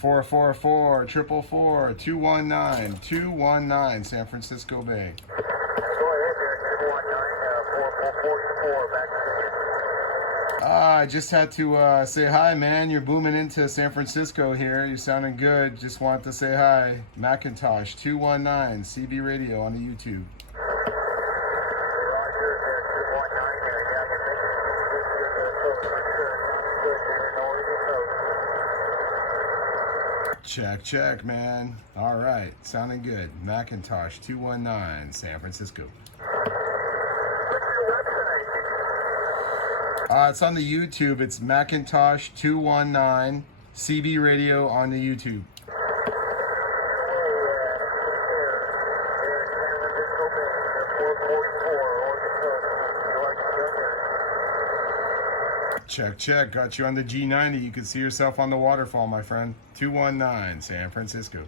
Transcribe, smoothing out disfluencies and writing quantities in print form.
444 444 219 219 San Francisco Bay. Go ahead there, 444, back to I just had to say hi, man. You're booming into San Francisco here. You're sounding good. Just wanted to say hi. Macintosh 219 CB Radio on the YouTube. Roger there, 219 there. Yeah, you're making good for sure. Sounds good there, north and south. Check, check, man. All right, sounding good. Macintosh 219 San Francisco. What's your website? It's on the YouTube. It's Macintosh 219 CB Radio on the YouTube. Check, check. Got you on the G90. You can see yourself on the waterfall, my friend. 219 San Francisco.